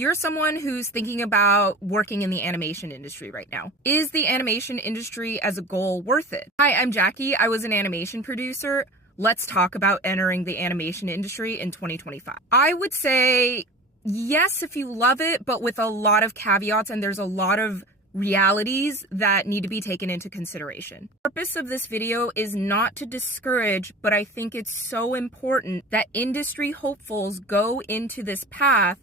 You're someone who's thinking about working in the animation industry right now. Is the animation industry as a goal worth it? Hi, I'm Jackie. I was an animation producer. Let's talk about entering the animation industry in 2025. I would say yes if you love it, but with a lot of caveats, and there's a lot of realities that need to be taken into consideration. The purpose of this video is not to discourage, but I think it's so important that industry hopefuls go into this path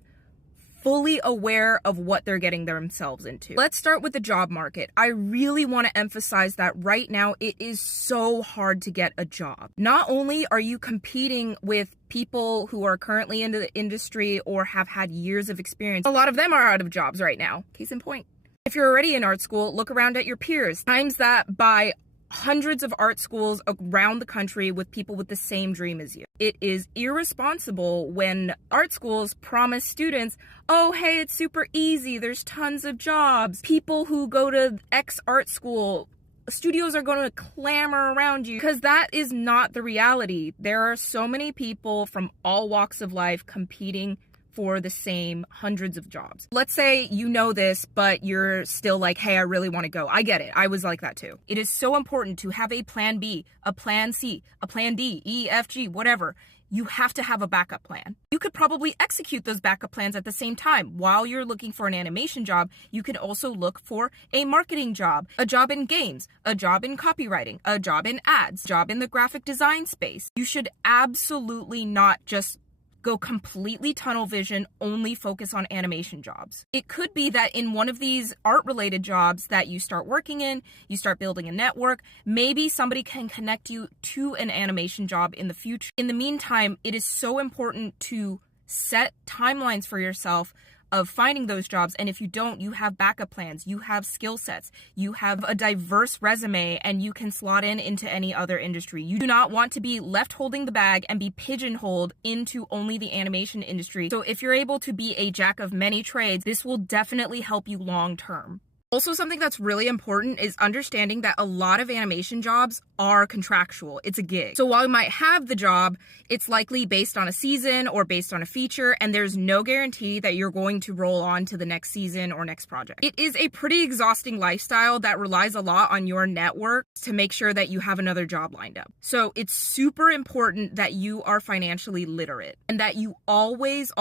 fully aware of what they're getting themselves into. Let's start with the job market. I really want to emphasize that right now it is so hard to get a job. Not only are you competing with people who are currently into the industry or have had years of experience, a lot of them are out of jobs right now. Case in point. If you're already in art school, look around at your peers. Times that by hundreds of art schools around the country with people with the same dream as you. It is irresponsible when art schools promise students, oh, hey, it's super easy, there's tons of jobs. People who go to X art school, studios are going to clamor around you, because that is not the reality. There are so many people from all walks of life competing for the same hundreds of jobs. Let's say you know this, but you're still like, hey, I really want to go. I get it. I was like that too. It is so important to have a plan B, a plan C, a plan D, E, F, G, whatever. You have to have a backup plan. You could probably execute those backup plans at the same time. While you're looking for an animation job, you could also look for a marketing job, a job in games, a job in copywriting, a job in ads, a job in the graphic design space. You should absolutely not just go completely tunnel vision, only focus on animation jobs. It could be that in one of these art-related jobs that you start working in, you start building a network, maybe somebody can connect you to an animation job in the future. In the meantime, it is so important to set timelines for yourself of finding those jobs, and if you don't, you have backup plans, you have skill sets, you have a diverse resume, and you can slot into any other industry. You do not want to be left holding the bag and be pigeonholed into only the animation industry. So if you're able to be a jack of many trades, this will definitely help you long term. Also, something that's really important is understanding that a lot of animation jobs are contractual. It's a gig. So while you might have the job, it's likely based on a season or based on a feature, and there's no guarantee that you're going to roll on to the next season or next project. It is a pretty exhausting lifestyle that relies a lot on your network to make sure that you have another job lined up. So it's super important that you are financially literate and that you always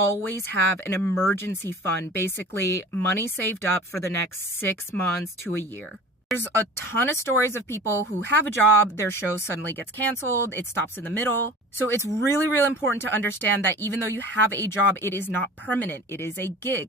have an emergency fund, basically money saved up for the next 6 months to a year. There's a ton of stories of people who have a job, their show suddenly gets canceled, it stops in the middle. So it's really important to understand that even though you have a job, it is not permanent, it is a gig.